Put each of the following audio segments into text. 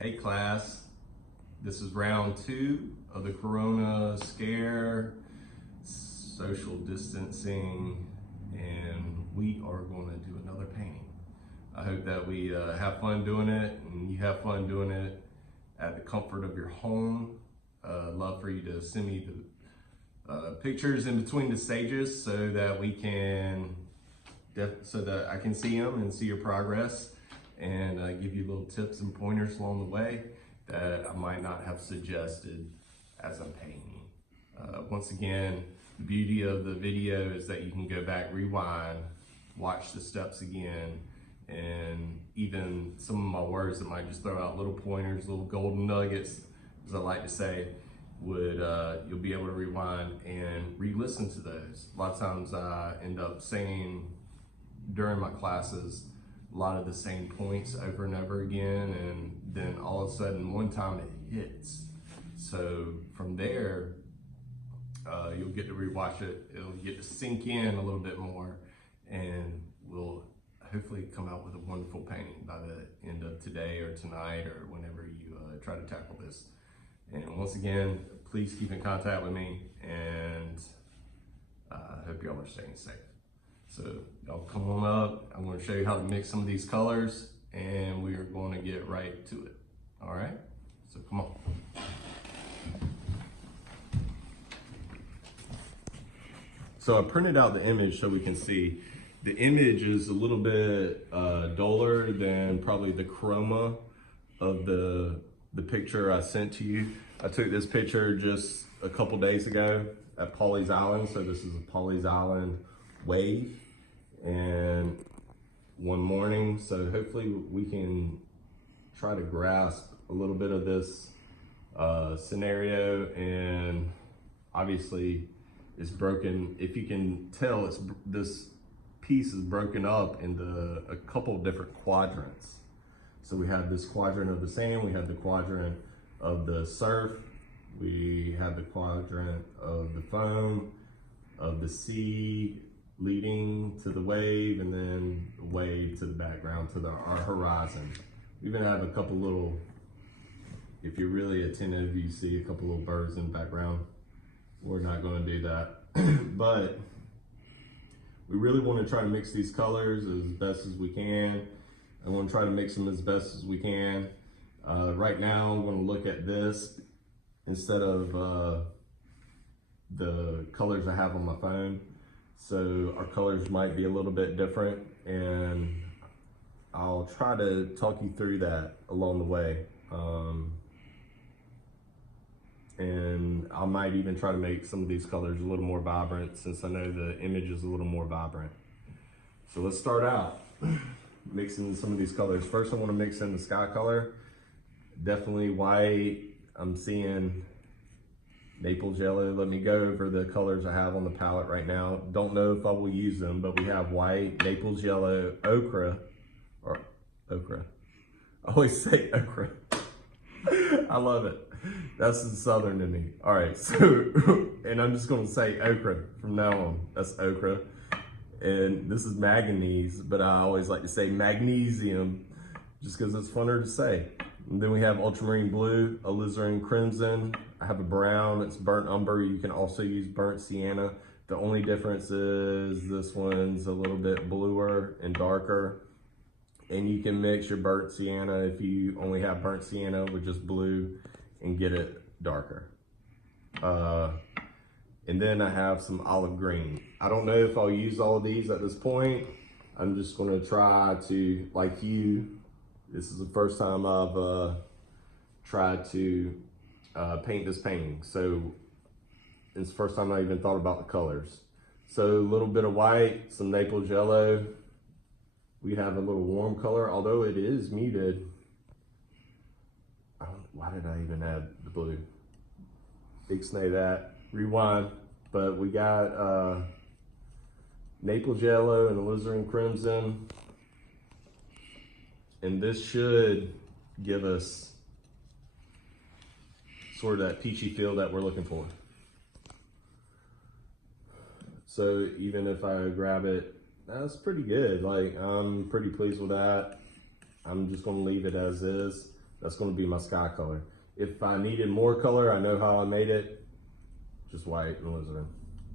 Hey class, this is round 2 of the Corona scare, social distancing, and we are going to do another painting. I hope that we have fun doing it and you have fun doing it at the comfort of your home. Love for you to send me the pictures in between the stages so that we can, so that I can see them and see your progress, and give you little tips and pointers along the way that I might not have suggested as I'm painting. Once again, the beauty of the video is that you can go back, rewind, watch the steps again, and even some of my words that might just throw out little pointers, little golden nuggets, as I like to say, would you'll be able to rewind and re-listen to those. A lot of times I end up saying during my classes a lot of the same points over and over again, and then all of a sudden one time it hits. So from there, you'll get to rewatch it, it'll get to sink in a little bit more, and we'll hopefully come out with a wonderful painting by the end of today or tonight or whenever you try to tackle this. And once again, please keep in contact with me, and I hope y'all are staying safe. So y'all come on up. I'm going to show you how to mix some of these colors, and we are going to get right to it. All right, so come on. So I printed out the image so we can see. The image is a little bit duller than probably the chroma of the picture I sent to you. I took this picture just a couple days ago at Pawleys Island. So this is a Pawleys Island wave, and one morning. So hopefully we can try to grasp a little bit of this scenario. And obviously it's broken. If you can tell, this piece is broken up into a couple different quadrants. So we have this quadrant of the sand, we have the quadrant of the surf, we have the quadrant of the foam, of the sea leading to the wave, and then the wave to the background, to our horizon. We even have a couple little, if you're really attentive, you see a couple little birds in the background. We're not going to do that, but we really want to try to mix these colors as best as we can. I want to try to mix them as best as we can. Right now, I'm going to look at this instead of the colors I have on my phone. So our colors might be a little bit different, and I'll try to talk you through that along the way. And I might even try to make some of these colors a little more vibrant, since I know the image is a little more vibrant. So let's start out mixing some of these colors. First, I want to mix in the sky color. Definitely white. I'm seeing Naples yellow. Let me go over the colors I have on the palette right now. Don't know if I will use them, but we have white, Naples yellow, ochre, or ochre. I always say ochre. I love it. That's the southern in me. All right, so, and I'm just gonna say ochre from now on. That's ochre. And this is manganese, but I always like to say magnesium just because it's funner to say. And then we have ultramarine blue, alizarin crimson. I have a brown, it's burnt umber. You can also use burnt sienna. The only difference is this one's a little bit bluer and darker. And you can mix your burnt sienna if you only have burnt sienna with just blue and get it darker. And then I have some olive green. I don't know if I'll use all of these at this point. I'm just gonna try to, like you, this is the first time I've tried to paint this painting. So it's the first time I even thought about the colors. So a little bit of white, some Naples yellow. We have a little warm color, although it is muted. Why did I even add the blue? Ixnay that, rewind. But we got Naples yellow and alizarin crimson. And this should give us sort of that peachy feel that we're looking for. So even if I grab it, that's pretty good. Like, I'm pretty pleased with that. I'm just gonna leave it as is. That's gonna be my sky color. If I needed more color, I know how I made it, just white and alizarin,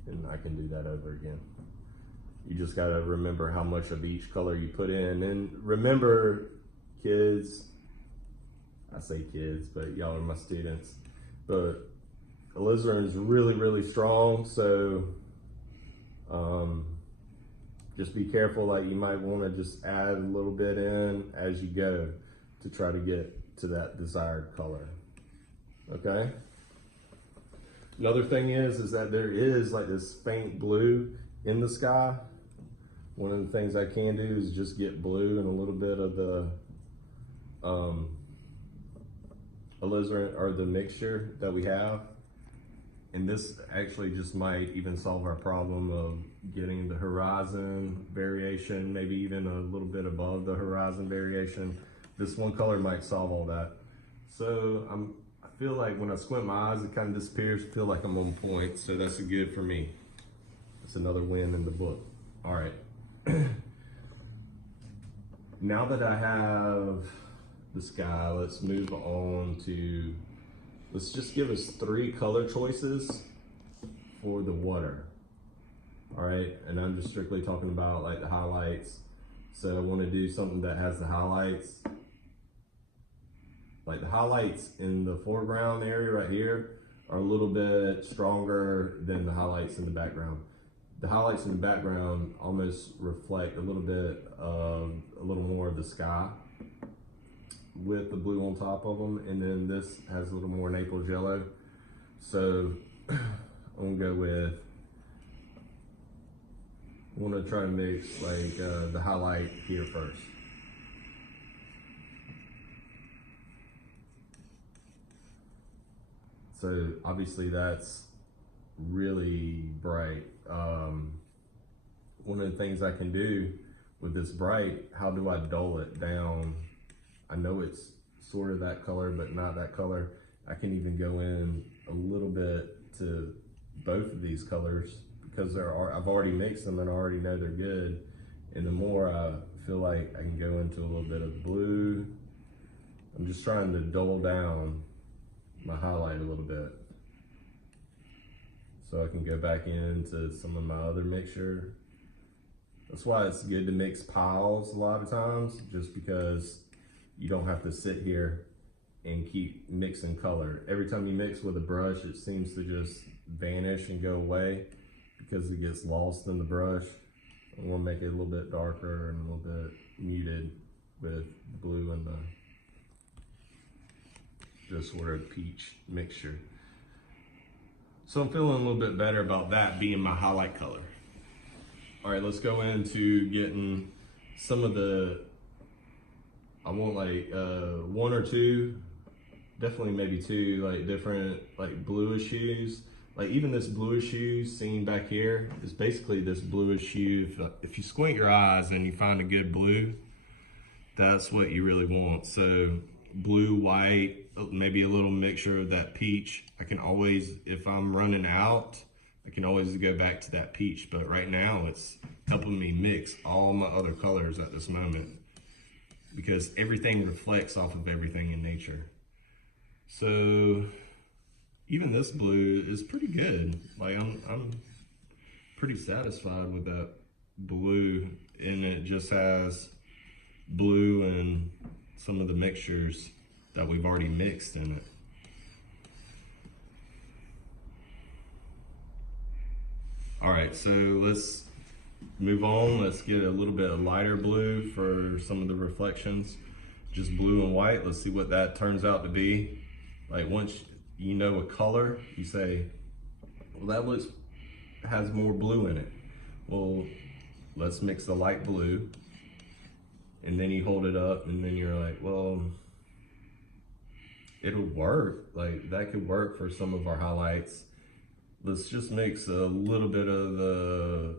and I can do that over again. You just gotta remember how much of each color you put in. And remember, kids, I say kids, but y'all are my students, but alizarin is really, really strong, so just be careful. Like, you might wanna just add a little bit in as you go to try to get to that desired color, okay? Another thing is that there is like this faint blue in the sky. One of the things I can do is just get blue and a little bit of the alizarin or the mixture that we have. And this actually just might even solve our problem of getting the horizon variation, maybe even a little bit above the horizon variation. This one color might solve all that. So I feel like when I squint my eyes, it kind of disappears. I feel like I'm on point, so that's a good for me. That's another win in the book. All right. Now that I have the sky, let's move on to, let's just give us 3 color choices for the water. All right, and I'm just strictly talking about like the highlights. So I want to do something that has the highlights. Like the highlights in the foreground area right here are a little bit stronger than the highlights in the background. The highlights in the background almost reflect a little bit of a little more of the sky with the blue on top of them, and then this has a little more Naples yellow. So I'm gonna go with, I want to try to mix like the highlight here first. So obviously that's really bright. One of the things I can do with this bright, how do I dull it down? I know it's sort of that color, but not that color. I can even go in a little bit to both of these colors because I've already mixed them and I already know they're good. And the more I feel like I can go into a little bit of blue, I'm just trying to dull down my highlight a little bit, so I can go back into some of my other mixture. That's why it's good to mix piles a lot of times, just because you don't have to sit here and keep mixing color. Every time you mix with a brush, it seems to just vanish and go away because it gets lost in the brush. I want to make it a little bit darker and a little bit muted with blue and the sort of peach mixture. So I'm feeling a little bit better about that being my highlight color. All right, let's go into getting some of the, I want like 1 or 2, definitely maybe 2, like different like bluish hues. Like even this bluish hue seen back here is basically this bluish hue. If you squint your eyes and you find a good blue, that's what you really want. So blue, white, maybe a little mixture of that peach. I can always, if I'm running out, I can always go back to that peach. But right now it's helping me mix all my other colors at this moment because everything reflects off of everything in nature. So even this blue is pretty good. Like I'm pretty satisfied with that blue, and it just has blue and some of the mixtures that we've already mixed in it. All right, so let's move on. Let's get a little bit of lighter blue for some of the reflections. Just blue and white. Let's see what that turns out to be. Like once you know a color, you say, well, that has more blue in it. Well, let's mix the light blue. And then you hold it up and then you're like, well, it'll work. Like that could work for some of our highlights. Let's just mix a little bit of the,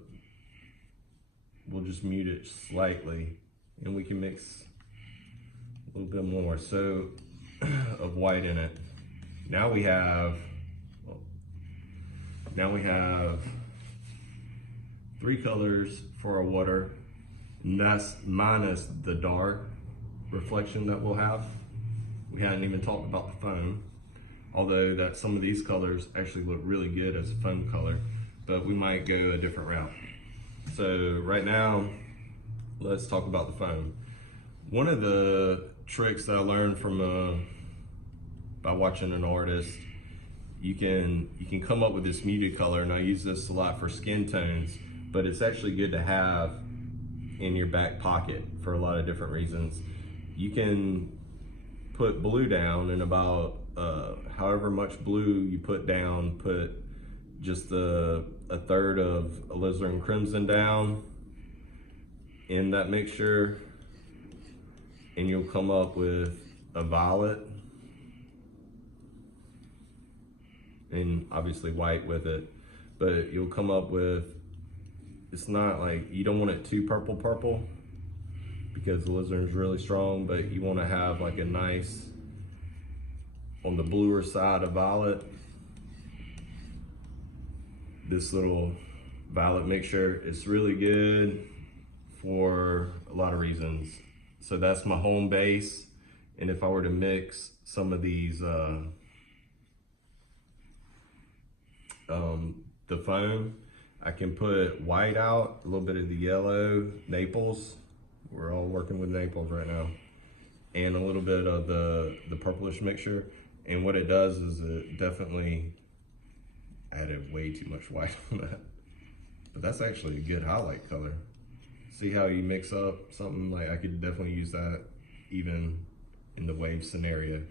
we'll just mute it slightly and we can mix a little bit more so of white in it. Now we have 3 colors for our water, and that's minus the dark reflection that we'll have. We hadn't even talked about the foam, although that some of these colors actually look really good as a foam color, but we might go a different route. So right now, let's talk about the foam. One of the tricks that I learned from by watching an artist, you can come up with this muted color, and I use this a lot for skin tones, but it's actually good to have in your back pocket for a lot of different reasons. You can put blue down, and about however much blue you put down, put just a third of alizarin crimson down in that mixture, and you'll come up with a violet, and obviously white with it, but you'll come up with, it's not like, you don't want it too purple because the alizarin is really strong, but you want to have like a nice, on the bluer side of violet, this little violet mixture. It's really good for a lot of reasons. So that's my home base, and if I were to mix some of these the foam, I can put white out, a little bit of the yellow, Naples. We're all working with Naples right now. And a little bit of the purplish mixture. And what it does is it definitely added way too much white on that. But that's actually a good highlight color. See how you mix up something? Like, I could definitely use that even in the wave scenario.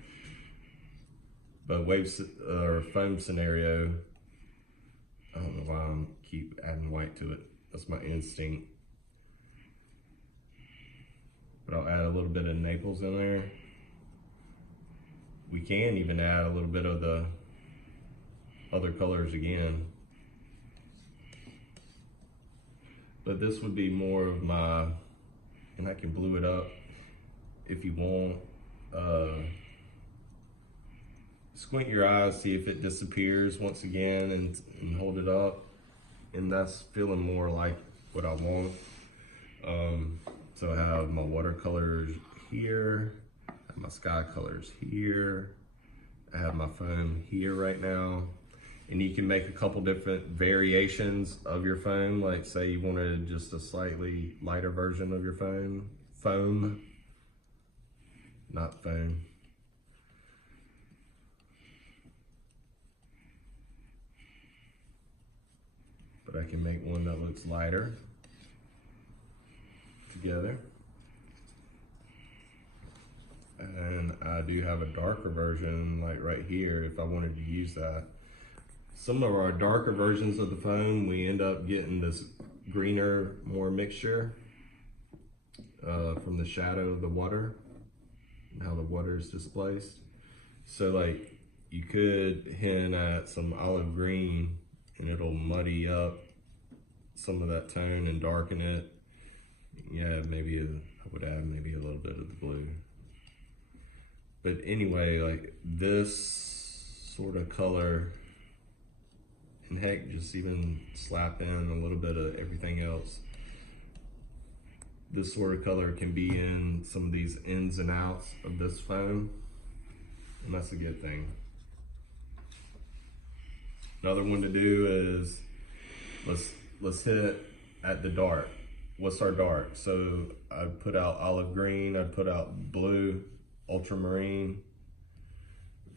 But or foam scenario, I don't know why I keep adding white to it. That's my instinct. But I'll add a little bit of Naples in there. We can even add a little bit of the other colors again. But this would be more of my, and I can blue it up if you want. Squint your eyes, see if it disappears once again, and hold it up. And that's feeling more like what I want. So I have my watercolors here, I have my sky colors here, I have my foam here right now. And you can make a couple different variations of your foam. Like, say you wanted just a slightly lighter version of your foam, not foam. But I can make one that looks lighter together. And I do have a darker version, like right here, if I wanted to use that. Some of our darker versions of the foam, we end up getting this greener, more mixture from the shadow of the water and how the water is displaced. So like, you could hint at some olive green and it'll muddy up some of that tone and darken it. Yeah, maybe I would add maybe a little bit of the blue. But anyway, like this sort of color, and heck, just even slap in a little bit of everything else. This sort of color can be in some of these ins and outs of this foam, and that's a good thing. Another one to do is, let's hit at the dark. What's our dark? So I'd put out olive green, I'd put out blue, ultramarine.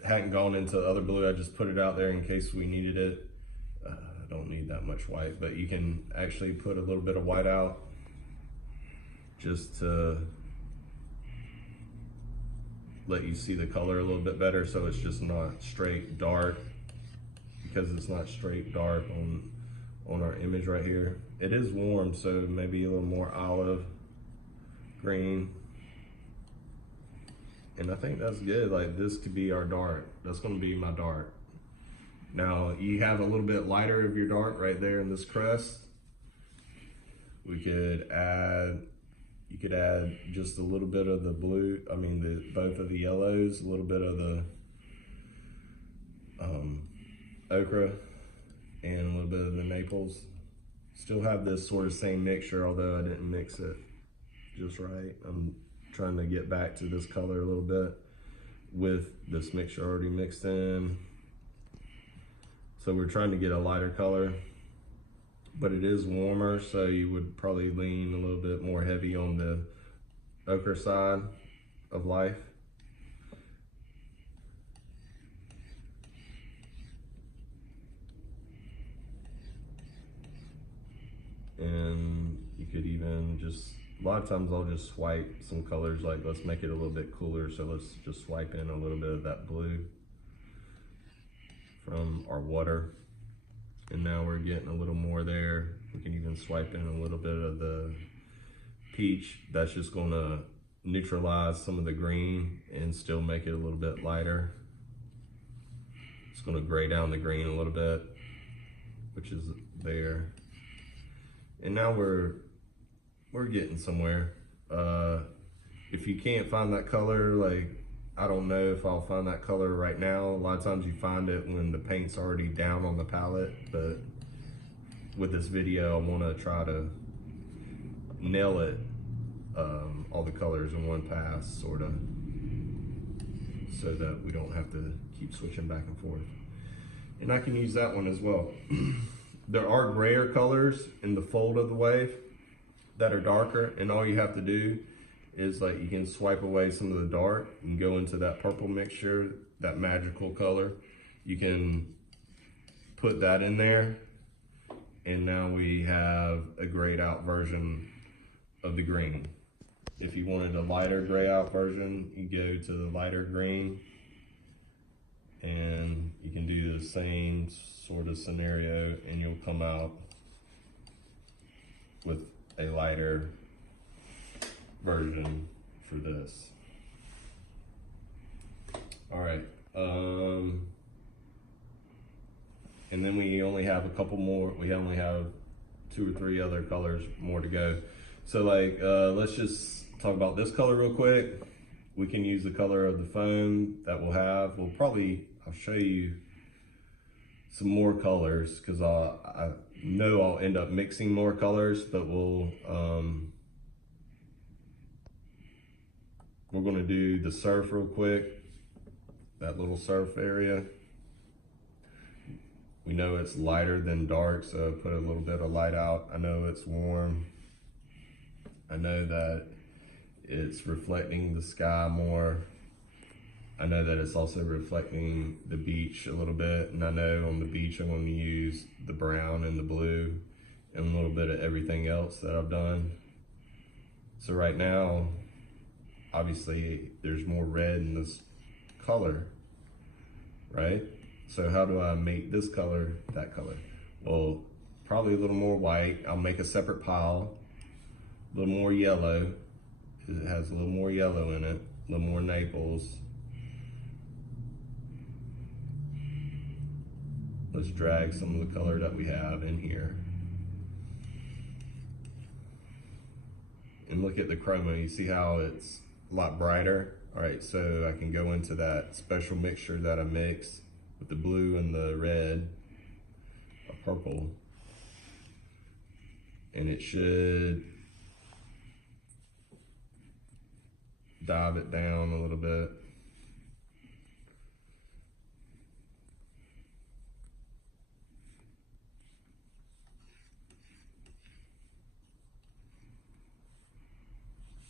Hadn't gone into other blue, I just put it out there in case we needed it. I don't need that much white, but you can actually put a little bit of white out just to let you see the color a little bit better, so it's just not straight dark, because it's not straight dark on our image right here. It is warm, so maybe a little more olive green. And I think that's good. Like, this could be our dark. That's gonna be my dark. Now, you have a little bit lighter of your dark right there in this crest. We could add, you could add just a little bit of the blue, both of the yellows, a little bit of the ochre, and a little bit of the Naples. Still have this sort of same mixture, although I didn't mix it just right. I'm trying to get back to this color a little bit. with this mixture already mixed in. So we're trying to get a lighter color, but it is warmer, so you would probably lean a little bit more heavy on the ochre side of life. And you could even just, a lot of times I'll just swipe some colors, like let's make it a little bit cooler, so let's just swipe in a little bit of that blue from our water. And now we're getting a little more there. We can even swipe in a little bit of the peach. That's just gonna neutralize some of the green and still make it a little bit lighter. It's gonna gray down the green a little bit, which is there. And now we're getting somewhere. If you can't find that color, like, I don't know if I'll find that color right now. A lot of times you find it when the paint's already down on the palette, but with this video, I wanna try to nail it, all the colors in one pass, sorta, so that we don't have to keep switching back and forth. And I can use that one as well. There are grayer colors in the fold of the wave that are darker, and all you have to do is, like, you can swipe away some of the dark and go into that purple mixture, that magical color. You can put that in there, and now we have a grayed out version of the green. If you wanted a lighter gray out version, you go to the lighter green, and you can do the same sort of scenario, and you'll come out with a lighter version for this. All right, and then we only have a couple more. We only have 2 or 3 other colors more to go. So, like, let's just talk about this color real quick. We can use the color of the foam that we'll have. I'll show you some more colors, because I know I'll end up mixing more colors, but we're gonna do the surf real quick, that little surf area. We know it's lighter than dark, so put a little bit of light out. I know it's warm. I know that it's reflecting the sky more. I know that it's also reflecting the beach a little bit, and I know on the beach I'm going to use the brown and the blue and a little bit of everything else that I've done. So right now, obviously there's more red in this color, right? So how do I make this color that color? Well, probably a little more white. I'll make a separate pile, a little more yellow. It has a little more yellow in it, a little more Naples. Let's drag some of the color that we have in here. And look at the chroma, you see how it's a lot brighter? All right, so I can go into that special mixture that I mixed with the blue and the red, or purple. And it should dive it down a little bit.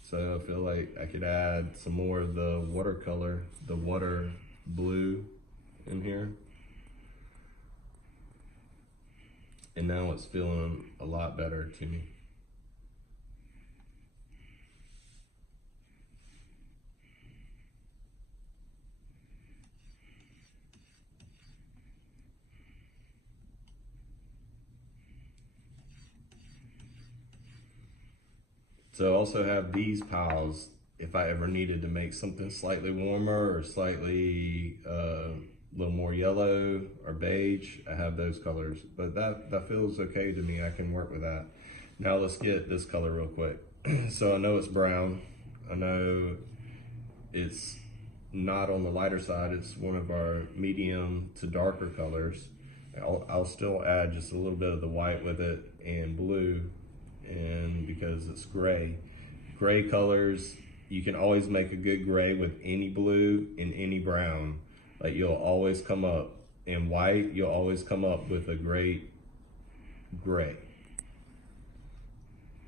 So I feel like I could add some more of the watercolor, the water blue in here. And now it's feeling a lot better to me. So I also have these piles if I ever needed to make something slightly warmer or slightly a little more yellow or beige. I have those colors, but that feels okay to me. I can work with that. Now let's get this color real quick. So I know it's brown. I know it's not on the lighter side. It's one of our medium to darker colors. I'll still add just a little bit of the white with it and blue, and because it's gray colors, you can always make a good gray with any blue and any brown. Like you'll always come up in white, you'll always come up with a great gray.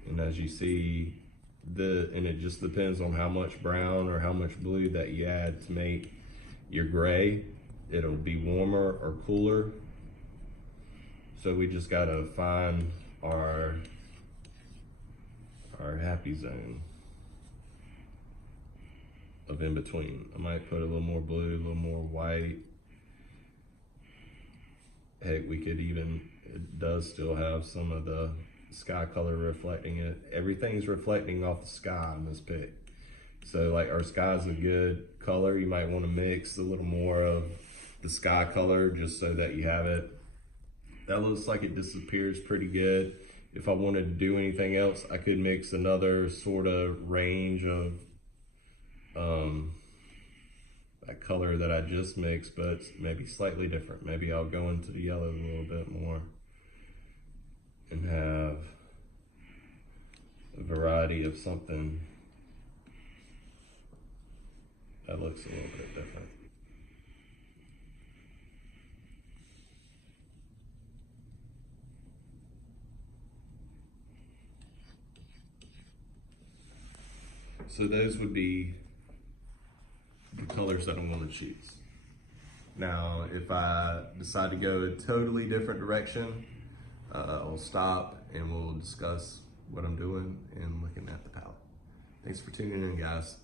And as you see, and it just depends on how much brown or how much blue that you add to make your gray. It'll be warmer or cooler. So we just gotta find our happy zone of in between. I might put a little more blue, a little more white. Heck, we could even, it does still have some of the sky color reflecting it. Everything's reflecting off the sky in this pic. So like our sky's a good color. You might want to mix a little more of the sky color just so that you have it. That looks like it disappears pretty good. If I wanted to do anything else, I could mix another sort of range of that color that I just mixed, but maybe slightly different. Maybe I'll go into the yellow a little bit more and have a variety of something that looks a little bit different. So those would be the colors that I want to choose. Now, if I decide to go a totally different direction, I'll stop and we'll discuss what I'm doing and looking at the palette. Thanks for tuning in, guys.